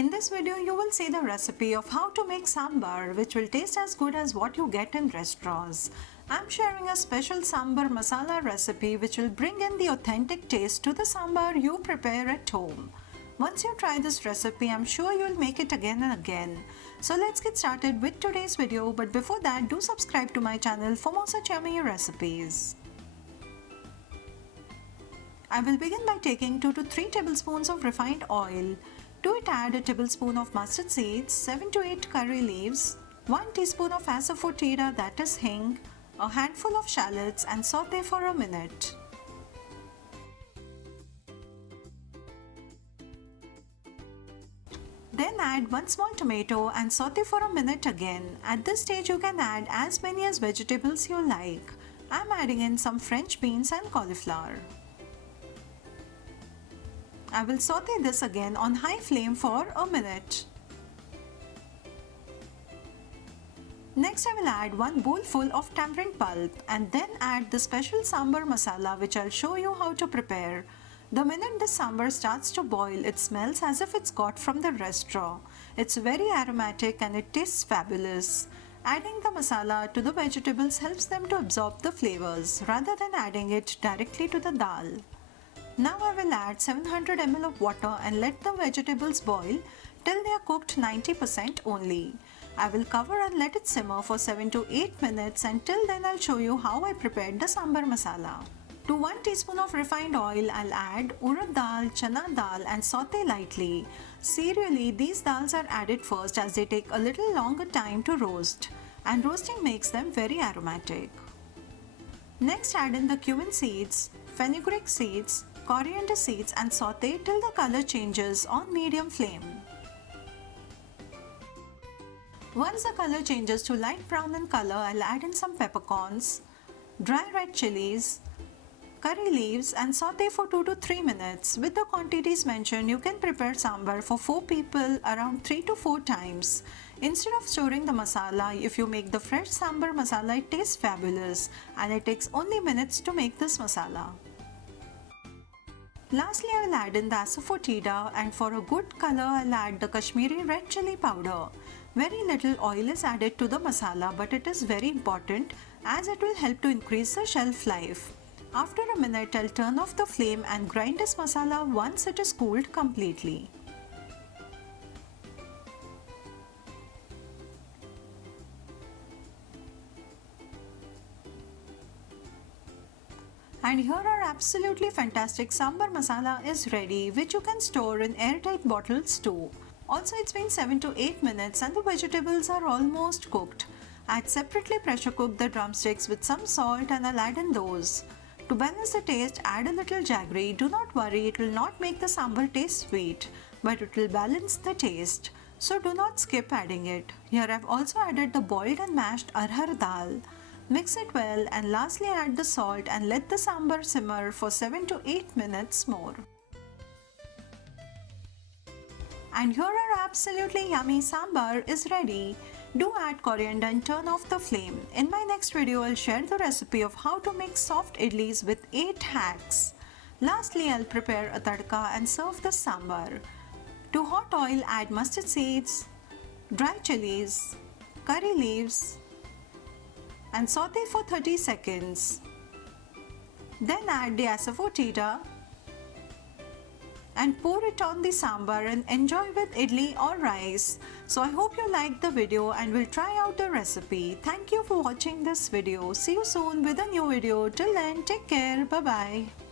In this video, you will see the recipe of how to make sambar, which will taste as good as what you get in restaurants. I'm sharing a special sambar masala recipe which will bring in the authentic taste to the sambar you prepare at home. Once you try this recipe, I'm sure you'll make it again and again. So let's get started with today's video, but before that, do subscribe to my channel for more such yummy recipes. I will begin by taking 2 to 3 tablespoons of refined oil. To it, add a tablespoon of mustard seeds, 7 to 8 curry leaves, 1 teaspoon of asafoetida, that is hing, a handful of shallots, and saute for a minute. Then add 1 small tomato and saute for a minute again. At this stage, you can add as many as vegetables you like. I'm adding in some French beans and cauliflower. I will saute this again on high flame for a minute. Next, I will add 1 bowl full of tamarind pulp and then add the special sambar masala which I'll show you how to prepare. The minute the sambar starts to boil, it smells as if it's got from the restaurant. It's very aromatic and it tastes fabulous. Adding the masala to the vegetables helps them to absorb the flavors rather than adding it directly to the dal. Now I will add 700 ml of water and let the vegetables boil till they are cooked 90% only. I will cover and let it simmer for 7 to 8 minutes, and till then I'll show you how I prepared the sambar masala. To 1 teaspoon of refined oil, I'll add urad dal, chana dal and saute lightly. Serially, these dals are added first as they take a little longer time to roast, and roasting makes them very aromatic. Next, add in the cumin seeds, fenugreek seeds, coriander seeds and saute till the color changes on medium flame. Once the color changes to light brown in color, I'll add in some peppercorns, dry red chilies, curry leaves and saute for 2 to 3 minutes. With the quantities mentioned, you can prepare sambar for 4 people around 3 to 4 times. Instead of storing the masala, if you make the fresh sambar masala, it tastes fabulous and it takes only minutes to make this masala. Lastly, I will add in the asafoetida, and for a good color, I'll add the Kashmiri red chili powder. Very little oil is added to the masala, but it is very important as it will help to increase the shelf life. After a minute, I'll turn off the flame and grind this masala once it is cooled completely. And here our absolutely fantastic sambar masala is ready, which you can store in airtight bottles too. Also, it's been 7 to 8 minutes and the vegetables are almost cooked. I'd separately pressure cook the drumsticks with some salt and I'll add in those. To balance the taste, add a little jaggery. Do not worry, it will not make the sambar taste sweet, but it will balance the taste. So do not skip adding it. Here I've also added the boiled and mashed arhar dal. Mix it well and lastly add the salt and let the sambar simmer for 7 to 8 minutes more. And here our absolutely yummy sambar is ready. Do add coriander and turn off the flame. In my next video, I'll share the recipe of how to make soft idlis with 8 hacks. Lastly, I'll prepare a tadka and serve the sambar. To hot oil, add mustard seeds, dry chilies, curry leaves, and saute for 30 seconds. Then add the asafoetida and pour it on the sambar and enjoy with idli or rice. So I hope you liked the video and will try out the recipe. Thank you for watching this video. See you soon with a new video. Till then, take care. Bye bye.